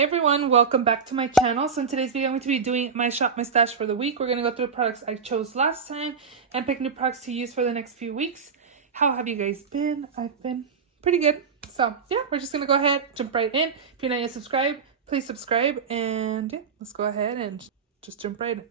Hey everyone, welcome back to my channel. So in today's video, I'm going to be doing my shop, my stash for the week. We're going to go through the products I chose last time and pick new products to use for the next few weeks. How have you guys been? I've been pretty good. So yeah, we're just going to go ahead, jump right in. If you're not yet subscribed, please subscribe. And yeah, let's go ahead and just jump right in.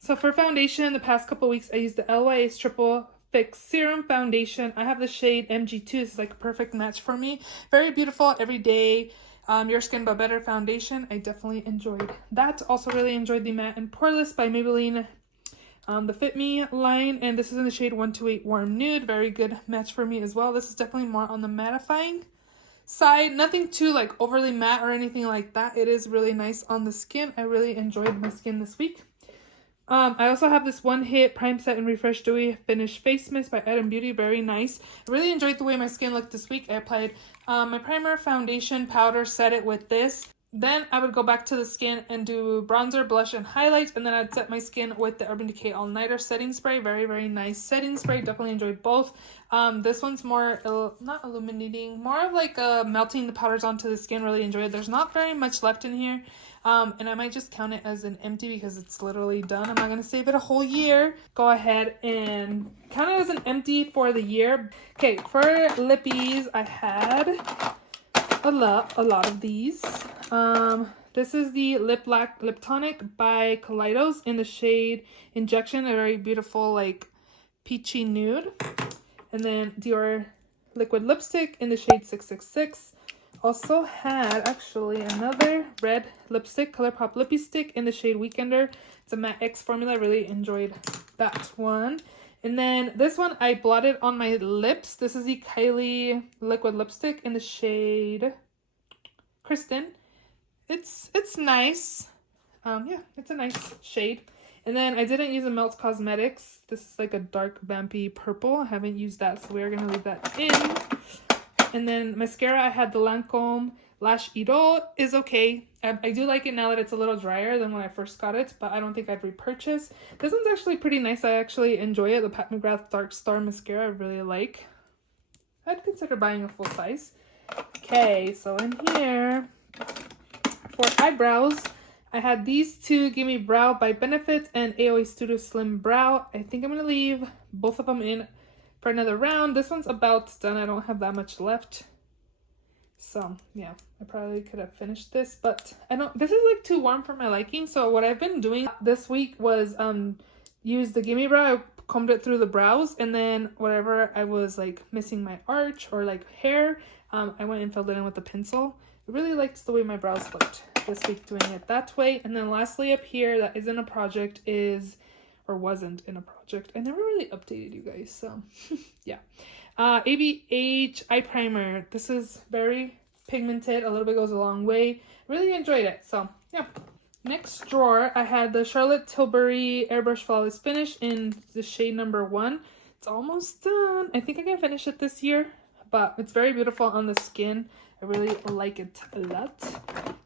So for foundation, the past couple weeks, I used the LYA's Triple Fix Serum Foundation. I have the shade MG2. This is like a perfect match for me. Very beautiful, everyday. Your Skin But Better foundation. I definitely enjoyed that. Also really enjoyed the Matte and Poreless by Maybelline, the Fit Me line, and this is in the shade 128 Warm Nude. Very good match for me as well. This is definitely more on the mattifying side. Nothing too like overly matte or anything like that. It is really nice on the skin. I really enjoyed my skin this week. I also have this One Hit Prime Set and Refresh Dewy Finish Face Mist by Ed & Beauty. Very nice. I really enjoyed the way my skin looked this week. I applied my primer, foundation, powder, set it with this. Then I would go back to the skin and do bronzer, blush, and highlight. And then I'd set my skin with the Urban Decay All Nighter setting spray. Very, very nice setting spray. Definitely enjoyed both. This one's more, not illuminating, more of like melting the powders onto the skin. Really enjoyed it. There's not very much left in here. And I might just count it as an empty because it's literally done. I'm not going to save it a whole year. Go ahead and count it as an empty for the year. Okay, for lippies, I had a lot of these. This is the Lip Tonic by Kaleidos in the shade Injection, a very beautiful like peachy nude. And then Dior Liquid Lipstick in the shade 666. Also had actually another red lipstick, ColourPop Lippy Stick in the shade Weekender. It's a matte X formula. Really enjoyed that one. And then this one I blotted on my lips. This is the Kylie Liquid Lipstick in the shade Kristen. It's nice. Yeah, it's a nice shade. And then I didn't use a Melt Cosmetics. This is like a dark vampy purple. I haven't used that, so we're gonna leave that in. And then mascara, I had the Lancome Lash Idol. Is okay. I do like it now that it's a little drier than when I first got it, but I don't think I'd repurchase. This one's actually pretty nice. I actually enjoy it. The Pat McGrath Dark Star Mascara I really like. I'd consider buying a full size. Okay, so in here, for eyebrows, I had these two, Gimme Brow by Benefit and AOA Studio Slim Brow. I think I'm going to leave both of them in for another round. This one's about done. I don't have that much left. So yeah, I probably could have finished this, but I don't, this is like too warm for my liking. So what I've been doing this week was use the Gimme Brow. I combed it through the brows, and then whatever I was like missing my arch or like hair, I went and filled it in with the pencil. I really liked the way my brows looked this week doing it that way. And then lastly up here, that is in a project is, or wasn't in a project. I never really updated you guys, so yeah. ABH Eye Primer. This is very pigmented. A little bit goes a long way. Really enjoyed it, so yeah. Next drawer, I had the Charlotte Tilbury Airbrush Flawless Finish in the shade number 1. It's almost done. I think I can finish it this year, but it's very beautiful on the skin. I really like it a lot.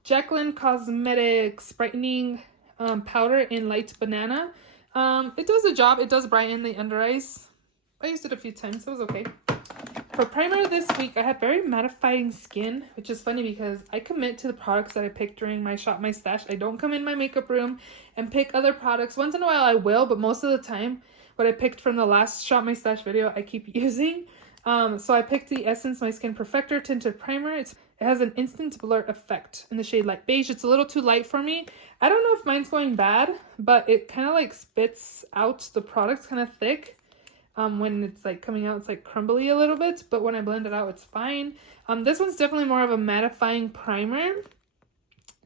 Jaclyn Cosmetics Brightening Powder in Light Banana. It does the job. It does brighten the under eyes. I used it a few times, so it was okay. For primer this week, I had very mattifying skin, which is funny because I commit to the products that I picked during my shop, my stash. I don't come in my makeup room and pick other products. Once in a while I will, but most of the time, what I picked from the last shop, my stash video, I keep using. So I picked the Essence My Skin Perfector Tinted Primer. It has an instant blur effect in the shade Light Beige. It's a little too light for me. I don't know if mine's going bad, but it kind of like spits out the product's kind of thick. When it's like coming out, it's like crumbly a little bit, but when I blend it out, it's fine. This one's definitely more of a mattifying primer,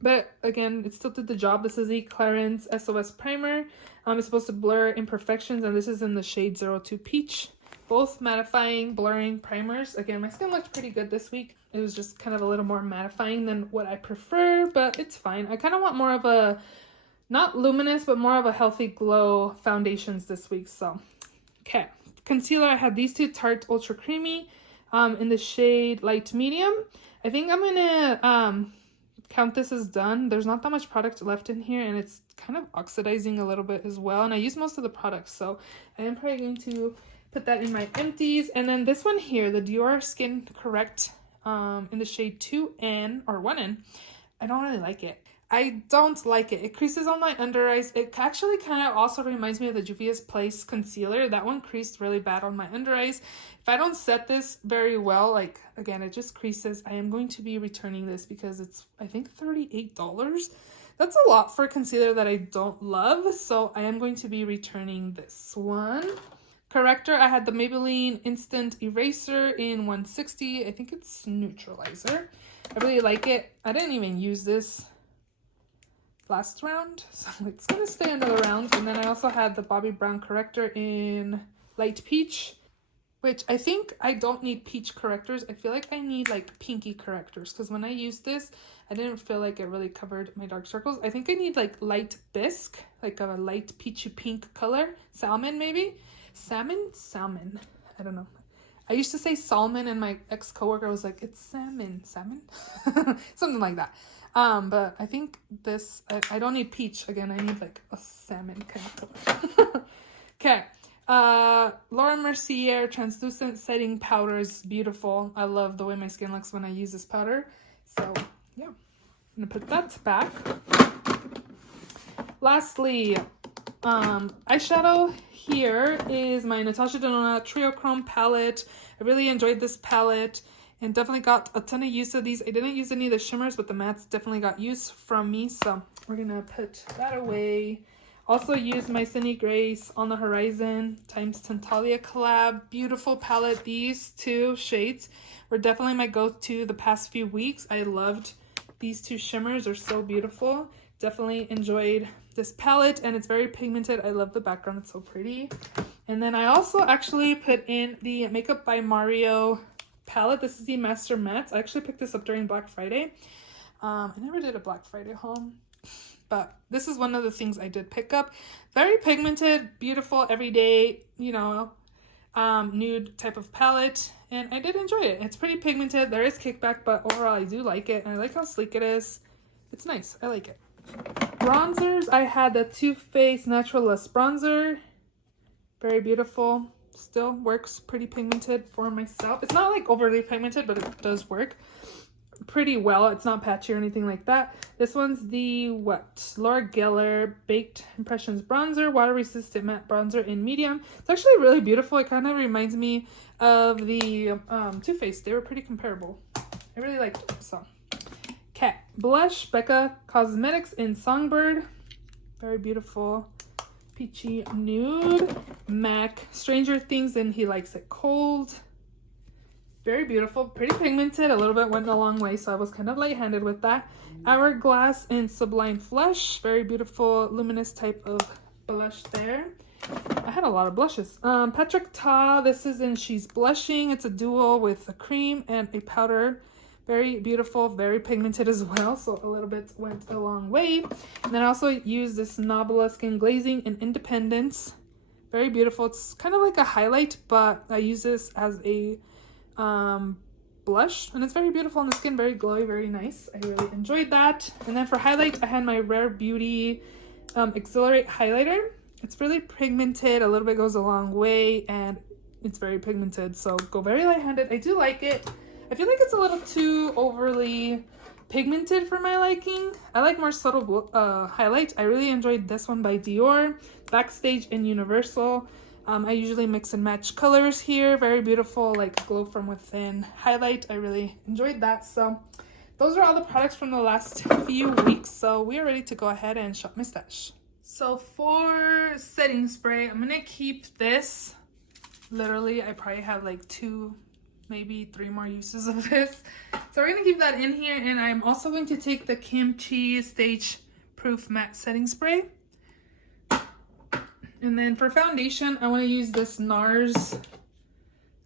but again, it still did the job. This is the Clarins SOS Primer. It's supposed to blur imperfections, and this is in the shade 02 Peach. Both mattifying, blurring primers. Again, my skin looked pretty good this week. It was just kind of a little more mattifying than what I prefer, but it's fine. I kind of want more of a, not luminous, but more of a healthy glow foundations this week, so. Okay, concealer, I have these two Tarte Ultra Creamy in the shade Light Medium. I think I'm gonna count this as done. There's not that much product left in here, and it's kind of oxidizing a little bit as well, and I use most of the products, so I am probably going to put that in my empties. And then this one here, the Dior Skin Correct in the shade 2N or 1N. I don't really like it. I don't like it. It creases on my under eyes. It actually kind of also reminds me of the Juvia's Place concealer. That one creased really bad on my under eyes. If I don't set this very well, like, again, it just creases. I am going to be returning this because it's, I think, $38. That's a lot for a concealer that I don't love. So I am going to be returning this one. Corrector, I had the Maybelline Instant Eraser in 160. I think it's neutralizer. I really like it. I didn't even use this last round, so it's gonna stay another round. And then I also had the Bobbi Brown corrector in light peach, which I think I don't need peach correctors. I feel like I need like pinky correctors, because when I used this, I didn't feel like it really covered my dark circles. I think I need like light bisque, like a light peachy pink color, salmon maybe, salmon, I don't know. I used to say salmon, and my ex-coworker was like, it's salmon, something like that. But I think this, I don't need peach. Again, I need like a salmon kind of color. Okay. Laura Mercier Translucent Setting Powder is beautiful. I love the way my skin looks when I use this powder. So, yeah. I'm going to put that back. Lastly, eyeshadow here is my Natasha Denona Trio Chrome palette. I really enjoyed this palette and definitely got a ton of use of these. I didn't use any of the shimmers, but the mattes definitely got use from me, so we're gonna put that away. Also used my Cindy Grace On the Horizon times Tantalia collab. Beautiful palette. These two shades were definitely my go-to the past few weeks. I loved these two shimmers. They're so beautiful. Definitely enjoyed this palette, and it's very pigmented. I love the background. It's so pretty. And then I also actually put in the Makeup by Mario palette. This is the Master Mattes. I actually picked this up during Black Friday. I never did a Black Friday haul, but this is one of the things I did pick up. Very pigmented, beautiful, everyday, you know, nude type of palette, and I did enjoy it. It's pretty pigmented. There is kickback, but overall I do like it, and I like how sleek it is. It's nice. I like it. Bronzers, I had the Too Faced Natural Lush bronzer. Very beautiful. Still works pretty pigmented for myself. It's not like overly pigmented, but it does work pretty well. It's not patchy or anything like that. This one's the Laura Geller Baked Impressions bronzer, water resistant matte bronzer in medium. It's actually really beautiful. It kind of reminds me of the Too Faced. They were pretty comparable. I really liked them. So, okay, blush, Becca Cosmetics in Songbird. Very beautiful. Peachy nude. MAC Stranger Things and He Likes It Cold. Very beautiful, pretty pigmented. A little bit went a long way, so I was kind of light-handed with that. Hourglass in Sublime Flush. Very beautiful, luminous type of blush there. I had a lot of blushes. Patrick Ta, this is in She's Blushing. It's a duo with a cream and a powder. Very beautiful, very pigmented as well, so a little bit went a long way. And then I also used this Nabla Skin Glazing in Independence. Very beautiful. It's kind of like a highlight, but I use this as a blush, and it's very beautiful on the skin, very glowy, very nice. I really enjoyed that. And then for highlight, I had my Rare Beauty Accelerate highlighter. It's really pigmented, a little bit goes a long way, and it's very pigmented, so go very light-handed. I do like it. I feel like it's a little too overly pigmented for my liking. I like more subtle highlight. I really enjoyed this one by Dior, Backstage in Universal. I usually mix and match colors here. Very beautiful, like glow from within highlight. I really enjoyed that. So those are all the products from the last few weeks. So we are ready to go ahead and shop my stash. So for setting spray, I'm gonna keep this. Literally, I probably have like 2, maybe 3 more uses of this. So we're gonna keep that in here, and I'm also going to take the Kimchi Stage Proof Matte Setting Spray. And then for foundation, I want to use this NARS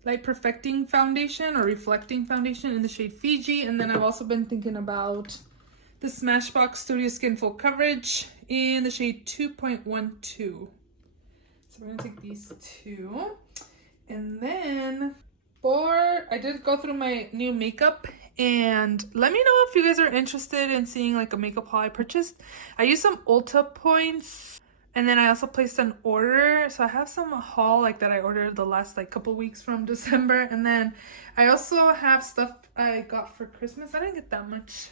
Light Perfecting Foundation or Reflecting Foundation in the shade Fiji. And then I've also been thinking about the Smashbox Studio Skin Full Coverage in the shade 2.12. So we're going to take these two. And then I did go through my new makeup, and let me know if you guys are interested in seeing like a makeup haul I purchased. I used some Ulta points, and then I also placed an order. So I have some haul like that I ordered the last like couple weeks from December. And then I also have stuff I got for Christmas. I didn't get that much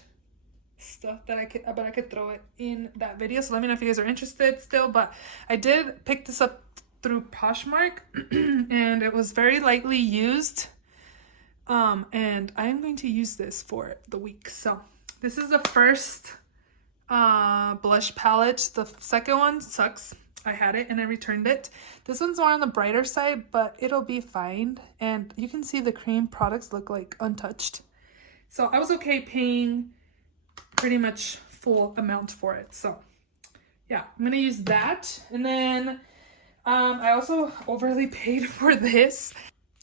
stuff that I could throw it in that video. So let me know if you guys are interested still. But I did pick this up through Poshmark and it was very lightly used. And I'm going to use this for the week. So this is the first blush palette. The second one sucks. I had it and I returned it. This one's more on the brighter side, but it'll be fine. And you can see the cream products look like untouched. So I was okay paying pretty much full amount for it. So yeah, I'm gonna use that. And then I also overly paid for this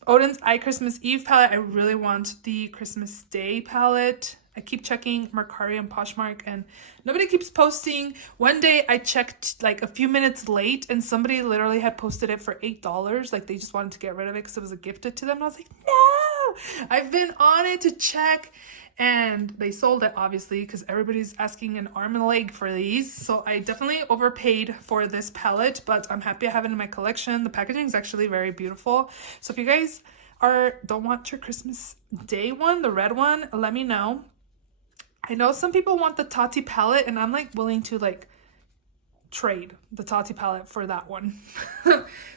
Odin's Eye Christmas Eve palette. I really want the Christmas Day palette. I keep checking Mercari and Poshmark and nobody keeps posting. One day I checked like a few minutes late and somebody literally had posted it for $8. Like they just wanted to get rid of it because it was a gifted to them. And I was like, no! I've been on it to check and they sold it obviously because everybody's asking an arm and a leg for these. So I definitely overpaid for this palette, but I'm happy I have it in my collection. The packaging is actually very beautiful. So if you guys don't want your Christmas Day one, the red one, let me know. I know some people want the Tati palette and I'm like willing to like trade the Tati palette for that one.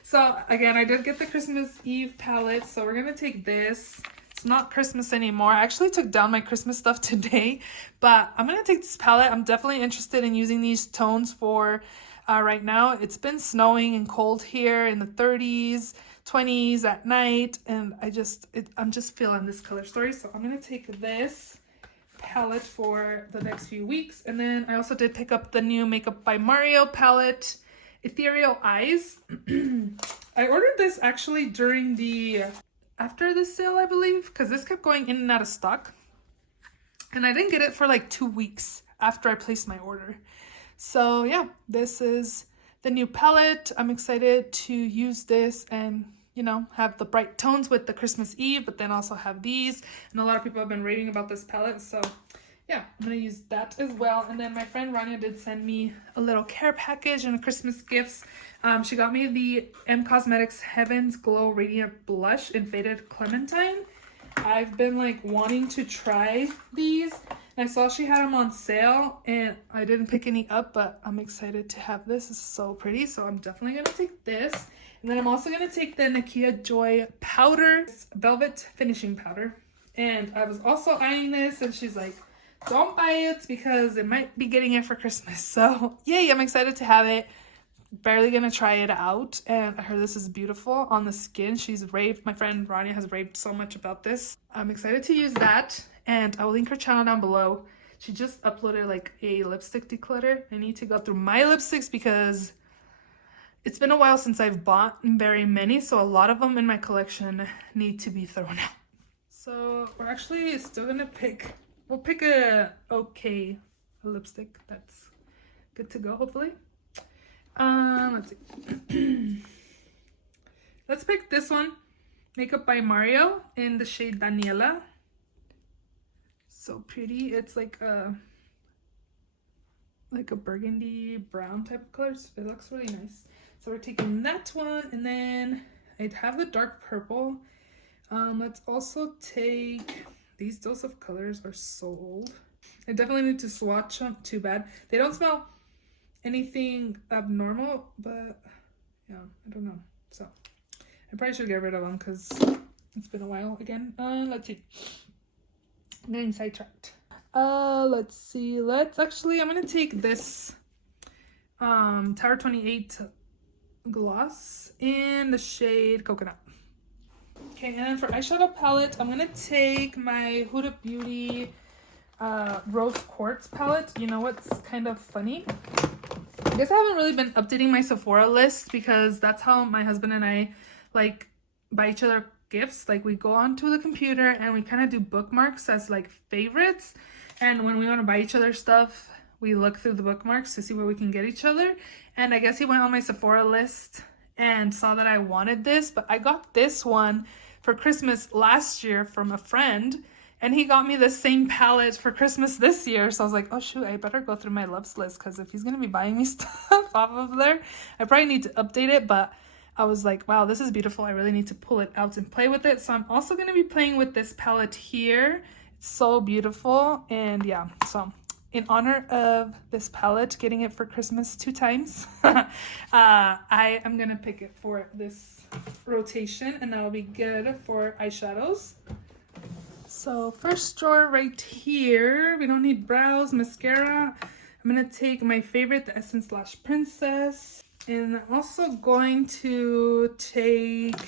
So again, I did get the Christmas Eve palette. So we're going to take this. It's not Christmas anymore. I actually took down my Christmas stuff today, but I'm going to take this palette. I'm definitely interested in using these tones for right now. It's been snowing and cold here in the 30s, 20s at night. And I'm just feeling this color story. So I'm going to take this palette for the next few weeks. And then I also did pick up the new Makeup by Mario palette, Ethereal Eyes. I ordered this actually during after the sale, I believe, because this kept going in and out of stock. And I didn't get it for like 2 weeks after I placed my order. So yeah, this is the new palette. I'm excited to use this and have the bright tones with the Christmas Eve, but then also have these. And a lot of people have been raving about this palette. So yeah, I'm going to use that as well. And then my friend Rania did send me a little care package and Christmas gifts. She got me the M Cosmetics Heaven's Glow Radiant Blush in Faded Clementine. I've been like wanting to try these. And I saw she had them on sale and I didn't pick any up, but I'm excited to have this. It's so pretty. So I'm definitely going to take this. And then I'm also going to take the Nakia Joy Powder Velvet Finishing Powder. And I was also eyeing this and she's like, don't buy it because it might be getting it for Christmas. So yay, I'm excited to have it. Barely going to try it out. And I heard this is beautiful on the skin. She's raved. My friend Rania has raved so much about this. I'm excited to use that. And I will link her channel down below. She just uploaded like a lipstick declutter. I need to go through my lipsticks because it's been a while since I've bought very many, so a lot of them in my collection need to be thrown out. So we're actually still gonna we'll pick a lipstick that's good to go, hopefully. Let's see. Let's pick this one, Makeup by Mario in the shade Daniela. So pretty. It's like a burgundy brown type of colors. It looks really nice. So we're taking that one, and then I'd have the dark purple. Let's also take these. Dose of colors are so old. I definitely need to swatch them. Too bad. They don't smell anything abnormal, but yeah, I don't know. So I probably should get rid of them because it's been a while again. Let's see. I'm getting sidetracked. Let's see. I'm gonna take this Tower 28 gloss in the shade Coconut. Okay, and then for eyeshadow palette, I'm gonna take my Huda Beauty Rose Quartz palette. You know what's kind of funny? I guess I haven't really been updating my Sephora list because that's how my husband and I like buy each other gifts. Like we go onto the computer and we kind of do bookmarks as like favorites. And when we want to buy each other stuff, we look through the bookmarks to see where we can get each other. And I guess he went on my Sephora list and saw that I wanted this, but I got this one for Christmas last year from a friend, and he got me the same palette for Christmas this year. So I was like, oh shoot, I better go through my loves list because if he's gonna be buying me stuff off of there, I probably need to update it. But I was like, wow, this is beautiful. I really need to pull it out and play with it. So I'm also gonna be playing with this palette here. It's so beautiful. And yeah, so in honor of this palette, getting it for Christmas 2 times, I am gonna pick it for this rotation, and that'll be good for eyeshadows. So first drawer right here, we don't need brows, mascara. I'm gonna take my favorite, the Essence Lash Princess. And I'm also going to take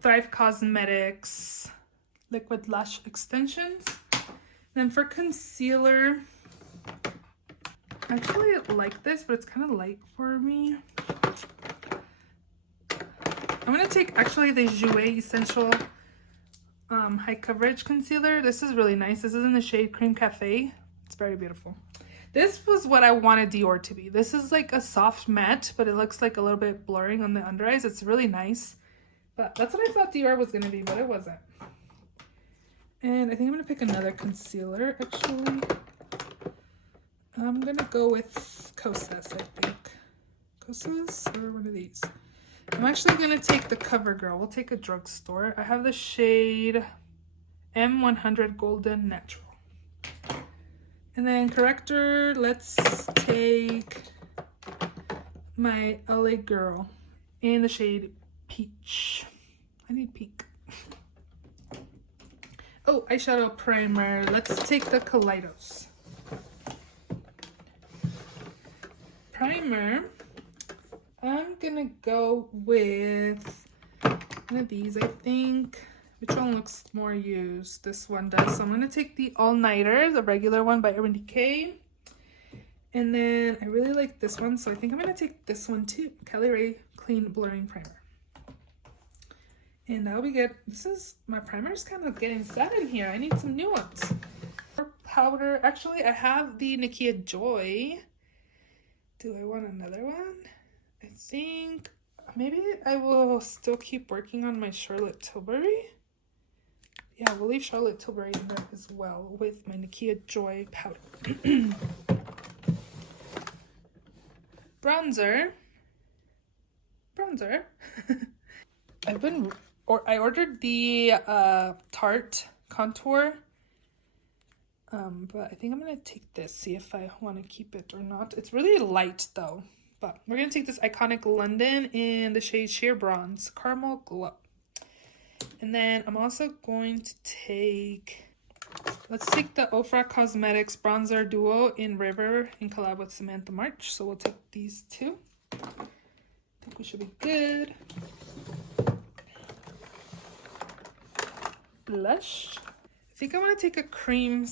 Thrive Cosmetics Liquid Lash Extensions. Then for concealer, I actually like this, but it's kind of light for me. I'm going to take actually the Jouer Essential High Coverage Concealer. This is really nice. This is in the shade Cream Cafe. It's very beautiful. This was what I wanted Dior to be. This is like a soft matte, but it looks like a little bit blurring on the under eyes. It's really nice. But that's what I thought Dior was going to be, but it wasn't. And I think I'm going to pick another concealer, actually. I'm going to go with Kosas, I think. Kosas or one of these. I'm actually going to take the CoverGirl. We'll take a drugstore. I have the shade M100 Golden Natural. And then corrector, let's take my LA Girl in the shade Peach. I need pink. Oh, eyeshadow primer. Let's take the Kaleidos. Primer, I'm gonna go with one of these, I think. Which one looks more used? This one does. So I'm going to take the All Nighter, the regular one by Urban Decay. And then I really like this one, so I think I'm going to take this one too. Kelly Ray Clean Blurring Primer. And that'll be good. My primer's kind of getting set in here. I need some new ones. For powder, actually I have the Nakia Joy. Do I want another one? I think maybe I will still keep working on my Charlotte Tilbury. Yeah, we'll leave Charlotte Tilbury in there as well with my Nakia Joy powder. Bronzer. I ordered the Tarte Contour. But I think I'm gonna take this, see if I want to keep it or not. It's really light though. But we're gonna take this Iconic London in the shade Sheer Bronze Caramel Glow. And then I'm also going to take, let's take the Ofra Cosmetics Bronzer Duo in River in collab with Samantha March. So we'll take these two. I think we should be good. Blush. I think I want to take a cream.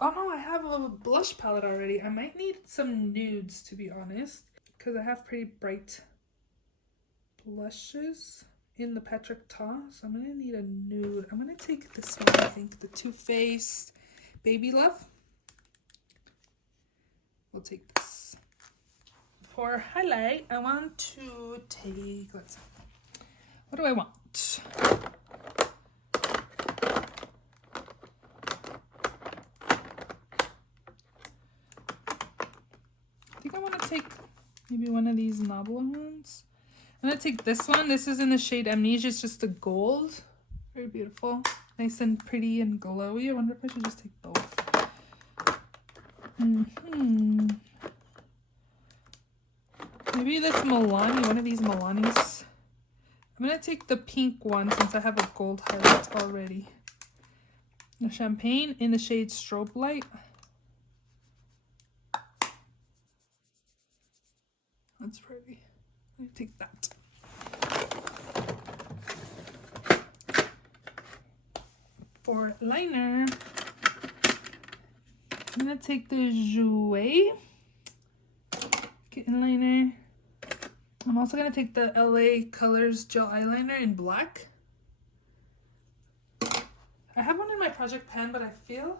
Oh no, I have a blush palette already. I might need some nudes, to be honest, because I have pretty bright blushes in the Patrick Ta, so I'm gonna need a nude. I'm gonna take this one, I think, the Too Faced Baby Love. We'll take this. For highlight, I want to take, let's see, what do I want? I think I want to take maybe one of these Nabla ones. I'm going to take this one. This is in the shade Amnesia. It's just a gold. Very beautiful. Nice and pretty and glowy. I wonder if I should just take both. Maybe this Milani, one of these Milanis. I'm going to take the pink one since I have a gold highlight already. The Champagne in the shade Strobe Light. That's pretty. I'm gonna take that. For liner, I'm gonna take the Jouer Kitten Liner. I'm also gonna take the LA Colors Gel Eyeliner in black. I have one in my project pan, but I feel,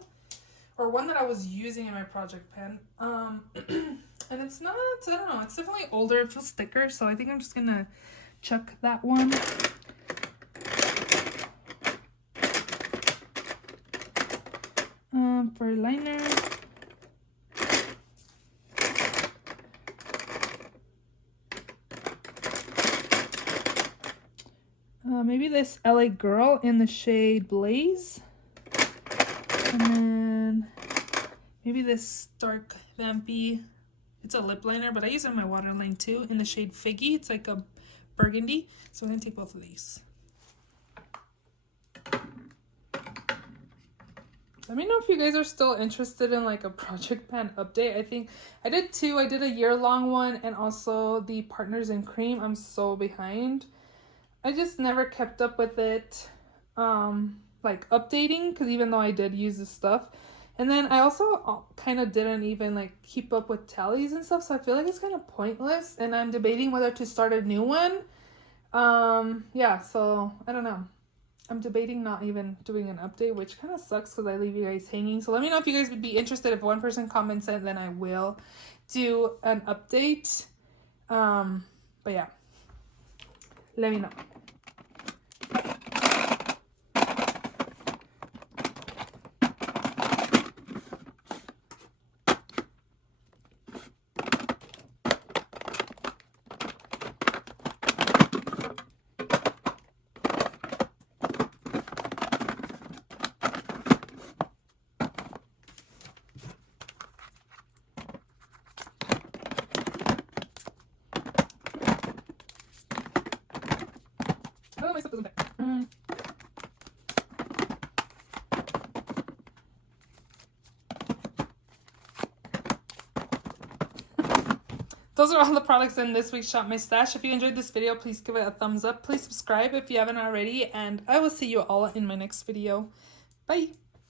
or one that I was using in my project pan. And it's not, I don't know, it's definitely older, it feels thicker, so I think I'm just gonna chuck that one. For liner, maybe this LA Girl in the shade Blaze. And then maybe this dark vampy, it's a lip liner, but I use it in my waterline too, in the shade Figgy. It's like a burgundy. So I'm going to take both of these. Let me know if you guys are still interested in like a project pan update. I think I did two. I did a year-long one and also the Partners in Cream. I'm so behind. I just never kept up with it, like updating, because even though I did use this stuff. And then I also kind of didn't even like keep up with tallies and stuff. So I feel like it's kind of pointless. And I'm debating whether to start a new one. Yeah, so I don't know. I'm debating not even doing an update, which kind of sucks because I leave you guys hanging. So let me know if you guys would be interested. If one person comments it, then I will do an update. But yeah, let me know. Oh, my stuff isn't back. Those are all the products in this week's Shop My Stash. If you enjoyed this video, please give it a thumbs up. Please subscribe if you haven't already. And I will see you all in my next video. Bye.